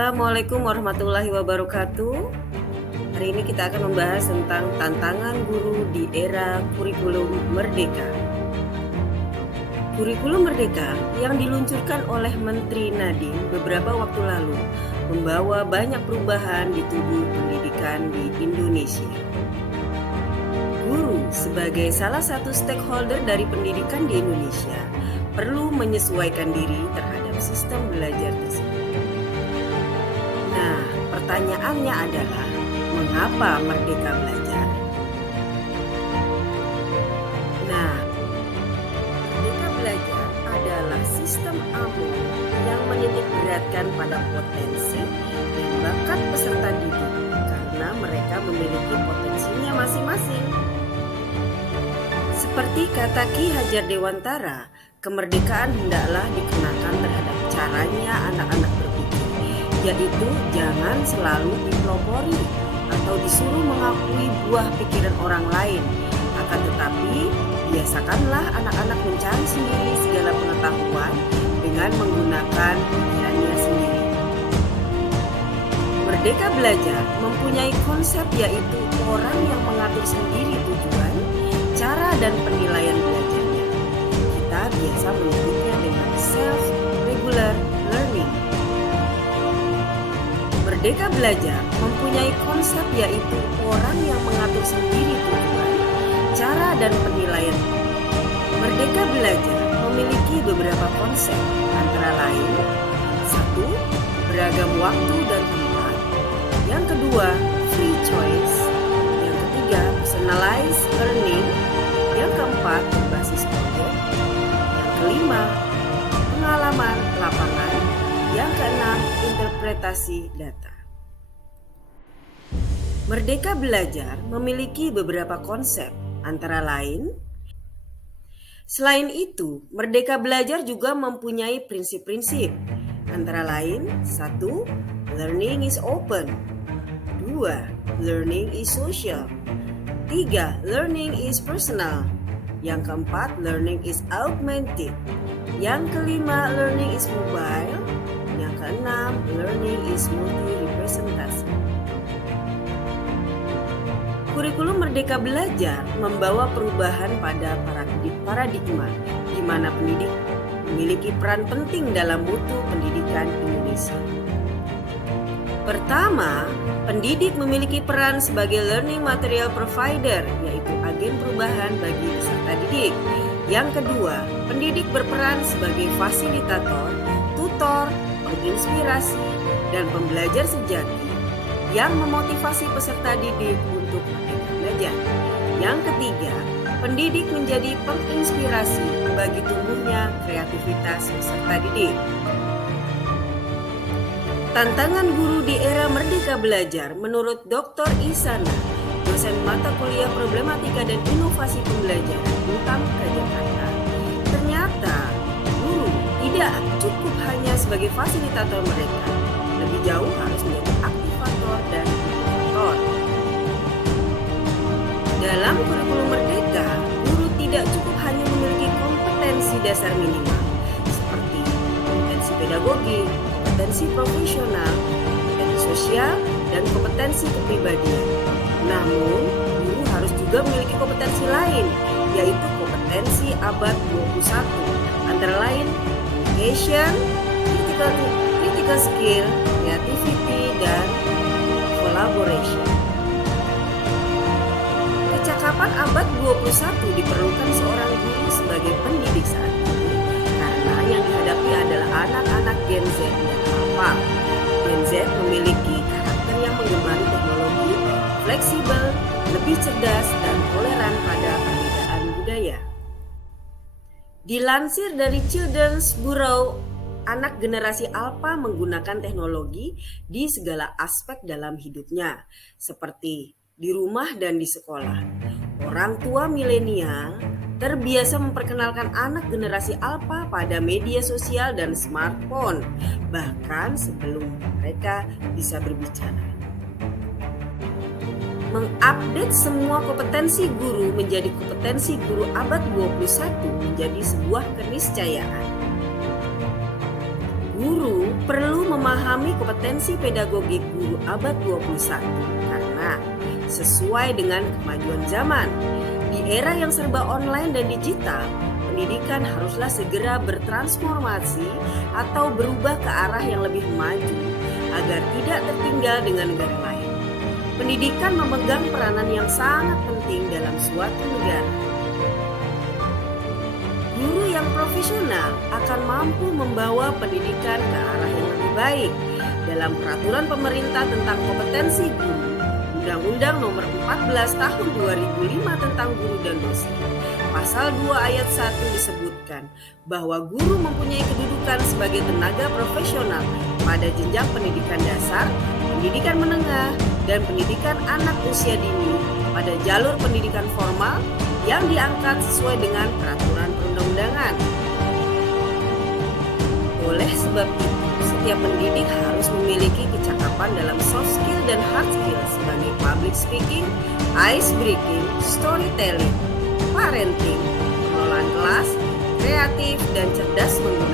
Assalamualaikum warahmatullahi wabarakatuh. Hari ini kita akan membahas tentang tantangan guru di era kurikulum merdeka. Kurikulum merdeka yang diluncurkan oleh Menteri Nadiem beberapa waktu lalu membawa banyak perubahan di tubuh pendidikan di Indonesia. Guru sebagai salah satu stakeholder dari pendidikan di Indonesia perlu menyesuaikan diri terhadap sistem belajar tersebut. Nah, pertanyaannya adalah, mengapa Merdeka Belajar? Nah, Merdeka Belajar adalah sistem AMO yang menitikberatkan pada potensi dan bakat peserta didik karena mereka memiliki potensinya masing-masing. Seperti kata Ki Hajar Dewantara, kemerdekaan hendaklah dikenakan terhadap caranya anak-anak berpikir, yaitu jangan selalu dipelopori atau disuruh mengakui buah pikiran orang lain, akan tetapi biasakanlah anak-anak mencari sendiri segala pengetahuan dengan menggunakan pikirannya sendiri. Merdeka Belajar mempunyai konsep yaitu orang yang mengatur sendiri tujuan, cara dan penilaian belajarnya. Kita biasa menyebutnya dengan self-regular learning. Merdeka Belajar mempunyai konsep yaitu orang yang mengatur sendiri tujuan, cara dan penilaian. Merdeka Belajar memiliki beberapa konsep, antara lain: 1. Beragam waktu dan tempat. Yang kedua, free choice. Yang ketiga, personalized learning. Yang keempat, berbasis proyek. Yang kelima, pengalaman lapangan. Yang keenam, interpretasi data. Merdeka Belajar memiliki beberapa konsep, antara lain. Selain itu, Merdeka Belajar juga mempunyai prinsip-prinsip, antara lain: 1. Learning is open. 2. Learning is social. 3. Learning is personal. Yang keempat, learning is augmented. Yang kelima, learning is mobile. Yang keenam, learning is multi-representasi. Kurikulum Merdeka Belajar membawa perubahan pada paradigma di mana pendidik memiliki peran penting dalam mutu pendidikan Indonesia. Pertama, pendidik memiliki peran sebagai learning material provider, yaitu agen perubahan bagi peserta didik. Yang kedua, pendidik berperan sebagai fasilitator, tutor, penginspirasi, dan pembelajar sejati yang memotivasi peserta didik untuk merdeka belajar. Yang ketiga, pendidik menjadi penginspirasi bagi tumbuhnya kreativitas peserta didik. Tantangan guru di era Merdeka Belajar menurut Dr. Isana, dosen mata kuliah Problematika dan Inovasi Pembelajaran UTAMK Jakarta, ternyata guru tidak cukup hanya sebagai fasilitator mereka, lebih jauh harus menjadi aktivator dan inovator. Dalam kurikulum Merdeka, guru tidak cukup hanya memiliki kompetensi dasar minimal seperti kompetensi pedagogi, kompetensi profesional, kompetensi sosial, dan kompetensi kepribadian. Namun, guru harus juga memiliki kompetensi lain, yaitu kompetensi abad 21, antara lain communication, critical skill, creativity, dan collaboration. Kecakapan abad 21 diperlukan seorang guru sebagai pendidik saat ini karena yang dihadapi adalah anak-anak Gen Z dan Alpha. Gen Z memiliki karakter yang menggemari teknologi, fleksibel, lebih cerdas, dan toleran pada perbedaan budaya. Dilansir dari Children's Bureau, anak generasi Alpha menggunakan teknologi di segala aspek dalam hidupnya, seperti di rumah dan di sekolah. Orang tua milenial terbiasa memperkenalkan anak generasi Alpha pada media sosial dan smartphone, bahkan sebelum mereka bisa berbicara. Mengupdate semua kompetensi guru menjadi kompetensi guru abad 21 menjadi sebuah keniscayaan. Guru perlu memahami kompetensi pedagogik guru abad 21 karena sesuai dengan kemajuan zaman. Di era yang serba online dan digital, pendidikan haruslah segera bertransformasi atau berubah ke arah yang lebih maju agar tidak tertinggal dengan negara lain. Pendidikan memegang peranan yang sangat penting dalam suatu negara. Guru yang profesional akan mampu membawa pendidikan ke arah yang lebih baik. Dalam peraturan pemerintah tentang kompetensi guru, Undang-Undang Nomor 14 Tahun 2005 tentang guru dan dosen, Pasal 2 ayat 1 disebutkan bahwa guru mempunyai kedudukan sebagai tenaga profesional pada jenjang pendidikan dasar, pendidikan menengah, dan pendidikan anak usia dini pada jalur pendidikan formal yang diangkat sesuai dengan peraturan perundang-undangan. Oleh sebab itu, setiap pendidik harus memiliki kecakapan dalam soft skill dan hard skill sebagai public speaking, ice breaking, storytelling, parenting, pengelolaan kelas, kreatif, dan cerdas mengelola